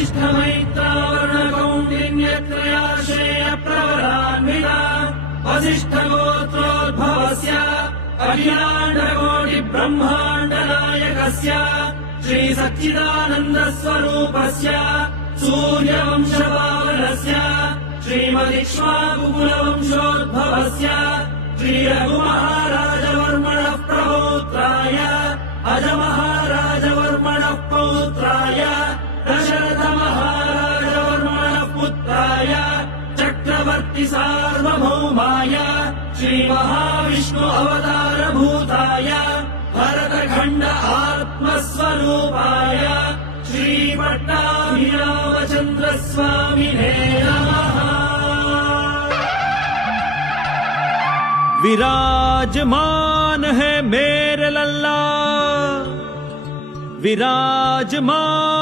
वसिष्ठमैत्रावरुणकौण्डिन्यत्रयाश्रेय प्रवरान्विता वसिष्ठगोत्रोद्भवस्य अखिलाण्डकोटि ब्रह्माण्ड नायकस्य श्री सच्चिदानन्दस्वरूपस्य सूर्यवंशपावनस्य श्रीमदिक्ष्वाकुकुलवंशोद्भवस्य श्री रघुमहाराजवर्मणः प्रपौत्राय अजमहाराजवर्मणः पौत्राय दशरथमहाराजवर्मणः पुत्राय चक्रवर्ति सार्वभौमाय श्रीमहाविष्णु अवतारभूताय भरतखण्ड आत्मस्वरूपाय श्रीपट्टाभिरामचन्द्रस्वामिने नमः। विराजमान है मेरे लल्ला, विराजमान